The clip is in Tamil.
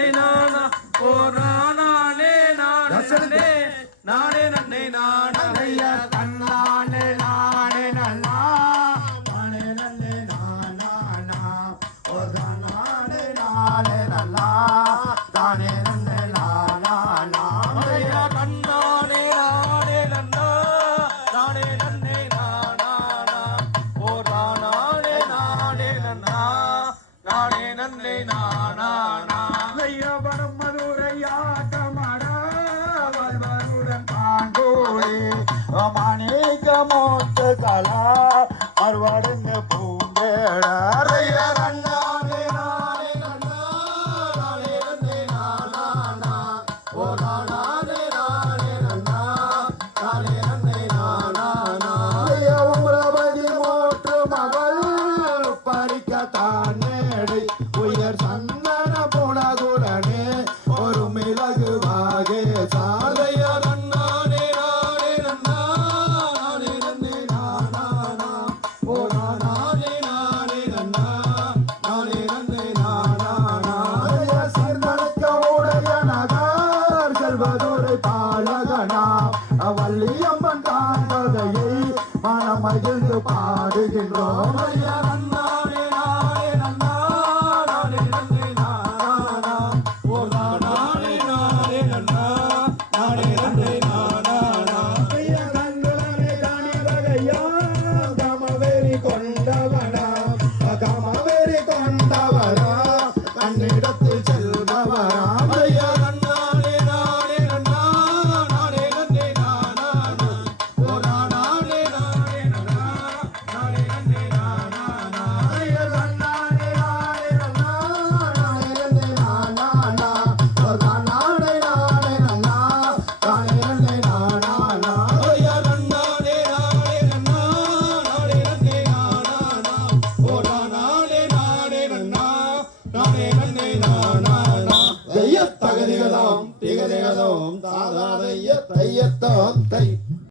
நன்னே நானா ஓ நானே நானே நானே நன்னே நானா ஐயா தன்னானே நானே நன்னா நானே நன்னே நானா ஓ நானே நானே நன்னா தானே நன்னே நானா ஐயா தன்னானே நானே நன்னா நானே நன்னே நானா ஓ நானே நன்னா நானே நன்னே நானா ஐயா வரம் மதுரையாட்டமாடா வல்வருடன் பாண்டோரே மாணிக்க மோட்டு கலா அறுவடுங்க பூண்டேடா ஐயா நன்னானே நானே நன்னா நானே நன்னே நானா ஓ நானே நன்னா நானே நன்னே நானா ஐயா உம்ரபதி மோட்டு மகள் பறிக்கத்தான் நேடை உயர் சந்தன புனகுடனே ஒரு மிளகு வாகே சாலையா நன்னானே நானே நன்னா நானே நன்னே நானா ஓ நானே நன்னா நானே நன்னே நானா ஐயா சீர்மணக்க உடைய நகர் செல்வதுரை பாலகனா வள்ளியம்மன் காண்பதையை மனமகிழ்ந்து பாடுகின்றோம் ஐயா நன்னானே நானே நன்னா நானே நன்னே நானா ஓ நானே நன்னா நானே நன்னே நானா ஐயா கண்களே தானே வகையா காமவெறி கொண்டவனா காமவெறி கொண்டவரா கண்ணிடத்தில் செல்பவரா ஐயா நன்னானே நன்னா நானே நன்னே நானா ஓ நானே நன்னா நானே நன்னே நானா ஐயா நன்னானே நன்னா நானே நன்னே நானா ஓ நானே நன்னா நானே நன்னே நானா ஐயா நன்னானே நன்னா நானே நன்னே நானா ஓ நானே நன்னா நானே நன்னே நானா தைய தகதிகதாம் திகதிகதோம் தாதாதைய தையத்தோம் தை